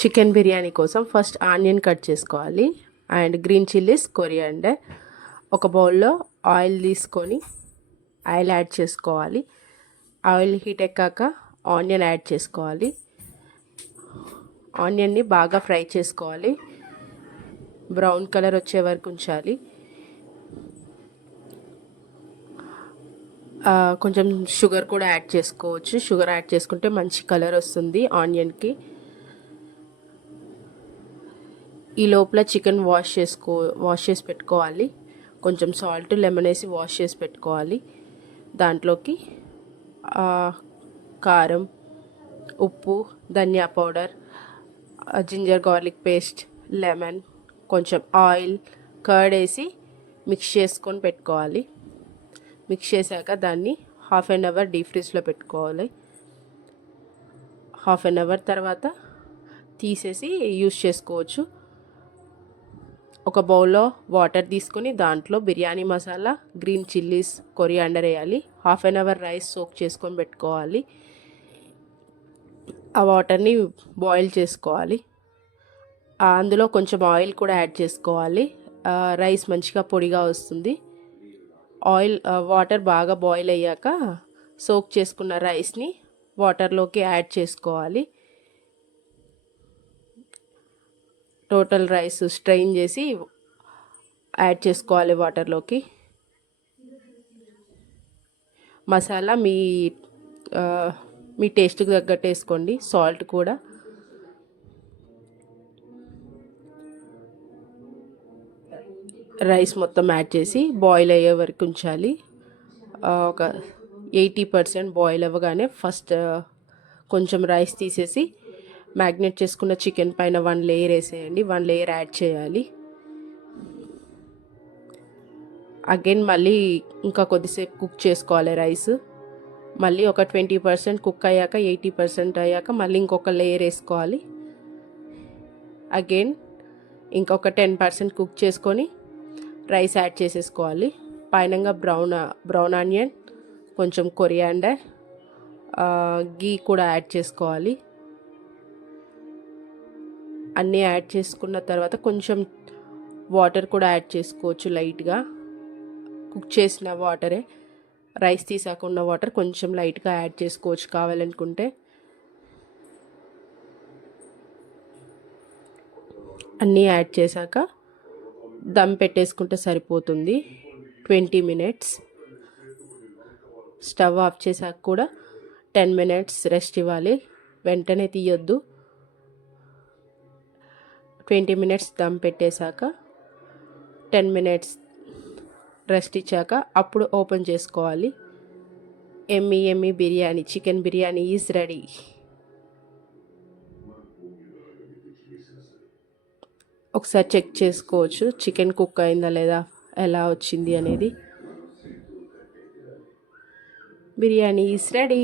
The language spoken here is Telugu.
చికెన్ బిర్యానీ కోసం ఫస్ట్ ఆనియన్ కట్ చేసుకోవాలి అండ్ గ్రీన్ చిల్లీస్, కొరియాండర్. ఒక బౌల్లో ఆయిల్ తీసుకొని ఆయిల్ యాడ్ చేసుకోవాలి. ఆయిల్ హీట్ ఎక్కాక ఆనియన్ యాడ్ చేసుకోవాలి. ఆనియన్ని బాగా ఫ్రై చేసుకోవాలి. బ్రౌన్ కలర్ వచ్చే వరకు ఉంచాలి. కొంచెం షుగర్ కూడా యాడ్ చేసుకోవచ్చు. షుగర్ యాడ్ చేసుకుంటే మంచి కలర్ వస్తుంది ఆనియన్కి. ఈ లోపల చికెన్ వాష్ చేసి పెట్టుకోవాలి. కొంచెం సాల్ట్, లెమన్ వేసి వాష్ చేసి పెట్టుకోవాలి. దాంట్లోకి కారం, ఉప్పు, ధనియా powder, ginger garlic paste, lemon, కొంచెం ఆయిల్, కర్డ్ వేసి మిక్స్ చేసుకొని పెట్టుకోవాలి. మిక్స్ చేశాక దాన్ని హాఫ్ అన్ అవర్ డీప్ ఫ్రీజ్లో పెట్టుకోవాలి. హాఫ్ అన్ అవర్ తర్వాత తీసేసి యూస్ చేసుకోవచ్చు. ఒక బౌల్లో వాటర్ తీసుకొని దాంట్లో biryani masala, green chillies, coriander వేయాలి. Half an hour rice soak చేసుకొని పెట్టుకోవాలి. ఆ వాటర్ని బాయిల్ చేసుకోవాలి. అందులో కొంచెం ఆయిల్ కూడా యాడ్ చేసుకోవాలి. రైస్ మంచిగా పొడిగా వస్తుంది. వాటర్ బాగా బాయిల్ అయ్యాక సోక్ చేసుకున్న రైస్ని వాటర్లోకి యాడ్ చేసుకోవాలి. టోటల్ రైస్ స్ట్రెయిన్ చేసి యాడ్ చేసుకోవాలి వాటర్లోకి. మసాలా మీ టేస్ట్కి తగ్గట్టు వేసుకోండి. సాల్ట్ కూడా. రైస్ మొత్తం యాడ్ చేసి బాయిల్ అయ్యే వరకు ఉంచాలి. ఒక 80% బాయిల్ అవ్వగానే ఫస్ట్ కొంచెం రైస్ తీసేసి మ్యాగ్నేట్ చేసుకున్న చికెన్ పైన 1 లేయర్ వేసేయండి. 1 లేయర్ యాడ్ చేయాలి. అగైన్ మళ్ళీ ఇంకా కొద్దిసేపు కుక్ చేసుకోవాలి రైస్. మళ్ళీ ఒక 20% కుక్ అయ్యాక 80% అయ్యాక మళ్ళీ ఇంకొక లేయర్ వేసుకోవాలి. అగైన్ ఇంకొక 10% కుక్ చేసుకొని రైస్ యాడ్ చేసేసుకోవాలి. పైనంగా బ్రౌన్ ఆనియన్, కొంచెం కొరియాండర్, గీ కూడా యాడ్ చేసుకోవాలి. అన్నీ యాడ్ చేసుకున్న తర్వాత కొంచెం వాటర్ కూడా యాడ్ చేసుకోవచ్చు. లైట్గా కుక్ చేసిన వాటరే, రైస్ తీసాకున్న వాటర్ కొంచెం లైట్గా యాడ్ చేసుకోవచ్చు కావాలనుకుంటే. అన్నీ యాడ్ చేశాక దమ్ పెట్టేసుకుంటే సరిపోతుంది. 20 minutes. స్టవ్ ఆఫ్ చేశాక కూడా 10 minutes రెస్ట్ ఇవ్వాలి. వెంటనే తీయొద్దు. 20 minutes దమ్ పెట్టేశాక 10 minutes రెస్ట్ ఇచ్చాక అప్పుడు ఓపెన్ చేసుకోవాలి. Emmy biryani, chicken biryani is ready. ఒకసారి చెక్ చేసుకోవచ్చు చికెన్ కుక్ అయిందా లేదా, ఎలా వచ్చింది అనేది. Biryani is ready.